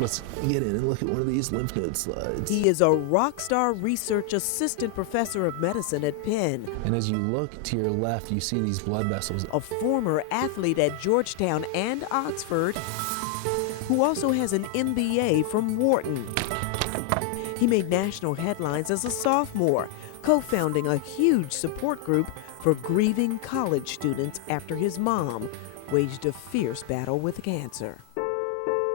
let's get in and look at one of these lymph node slides. He is a rock star research assistant professor of medicine at Penn. And as you look to your left, you see these blood vessels. A former athlete at Georgetown and Oxford, who also has an MBA from Wharton. He made national headlines as a sophomore, co-founding a huge support group for grieving college students after his mom waged a fierce battle with cancer.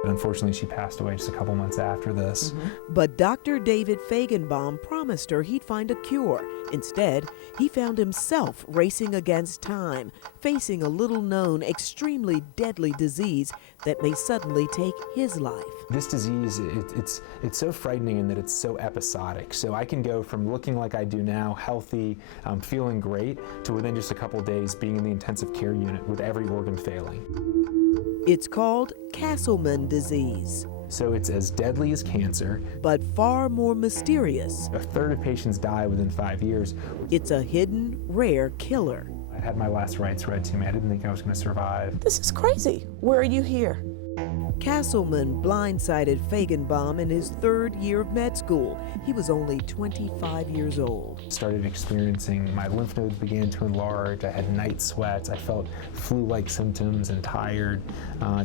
Unfortunately, she passed away just a couple months after this. But Dr. David Fajgenbaum promised her he'd find a cure. Instead, he found himself racing against time, facing a little-known, extremely deadly disease that may suddenly take his life. This disease, it's so frightening in that it's so episodic. So I can go from looking like I do now, healthy, feeling great, to within just a couple days being in the intensive care unit with every organ failing. It's called Castleman disease. So it's as deadly as cancer, but far more mysterious. A third of patients die within 5 years. It's a hidden, rare killer. I had my last rites read to me. I didn't think I was going to survive. This is crazy. Where are you here? Castleman blindsided Fajgenbaum in his third year of med school. He was only 25 years old. Started experiencing, my lymph nodes began to enlarge. I had night sweats. I felt flu-like symptoms and tired.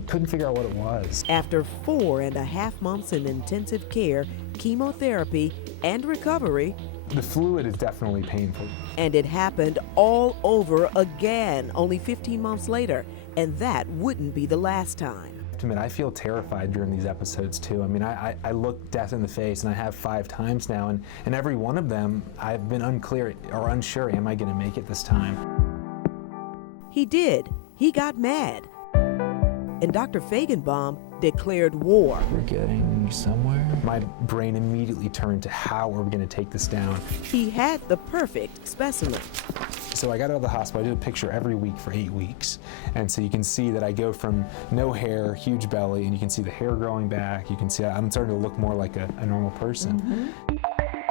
Couldn't figure out what it was. After 4.5 months in intensive care, chemotherapy, and recovery, the fluid is definitely painful. And it happened all over again, only 15 months later, and that wouldn't be the last time. I feel terrified during these episodes too. I mean, I look death in the face, and I have 5 times now, and every one of them I've been unclear or unsure, am I going to make it this time? He did. He got mad. And Dr. Fajgenbaum declared war. We're getting somewhere. My brain immediately turned to how are we going to take this down? He had the perfect specimen. So I got out of the hospital. I did a picture every week for 8 weeks. And so you can see that I go from no hair, huge belly, and you can see the hair growing back. You can see I'm starting to look more like a normal person.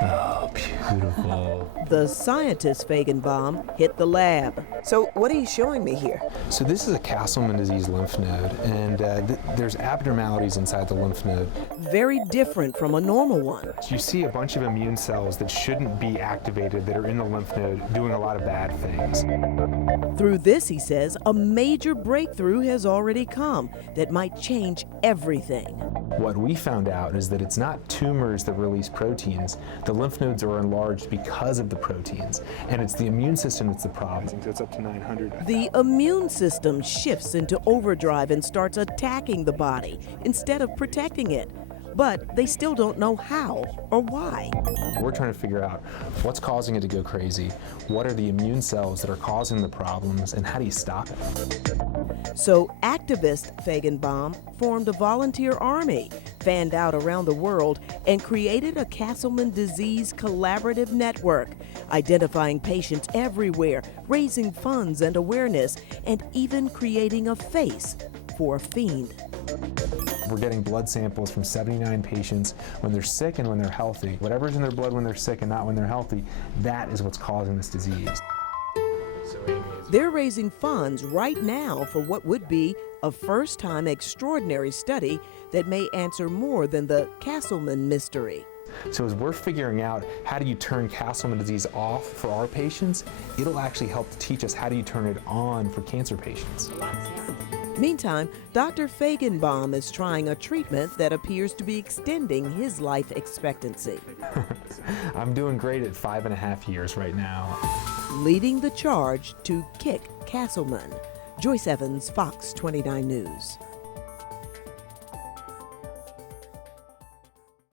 Oh, beautiful. The scientist Fajgenbaum hit the lab. So what are you showing me here? So this is a Castleman disease lymph node, and there's abnormalities inside the lymph node. Very different from a normal one. You see a bunch of immune cells that shouldn't be activated that are in the lymph node doing a lot of bad things. Through this, he says, a major breakthrough has already come that might change everything. What we found out is that it's not tumors that release proteins. The lymph nodes are enlarged because of the proteins, and it's the immune system that's the problem. It's up to 900. The immune system shifts into overdrive and starts attacking the body instead of protecting it. But they still don't know how or why. We're trying to figure out what's causing it to go crazy, what are the immune cells that are causing the problems, and how do you stop it? So activist Fajgenbaum formed a volunteer army, fanned out around the world, and created a Castleman disease collaborative network, identifying patients everywhere, raising funds and awareness, and even creating a face for a fiend. We're getting blood samples from 79 patients when they're sick and when they're healthy. Whatever's in their blood when they're sick and not when they're healthy, that is what's causing this disease. They're raising funds right now for what would be a first-time extraordinary study that may answer more than the Castleman mystery. So as we're figuring out how do you turn Castleman disease off for our patients, it'll actually help to teach us how do you turn it on for cancer patients. Meantime, Dr. Fajgenbaum is trying a treatment that appears to be extending his life expectancy. I'm doing great at 5.5 years right now. Leading the charge to kick Castleman. Joyce Evans, Fox 29 News.